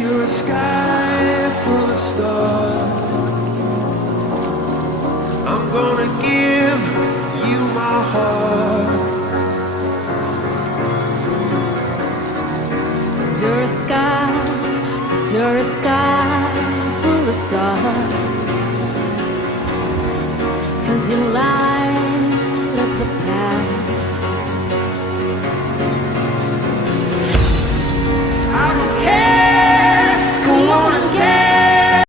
you're a sky full of stars. I'm gonna give you my heart. 'Cause you're a sky full of stars. 'Cause you lie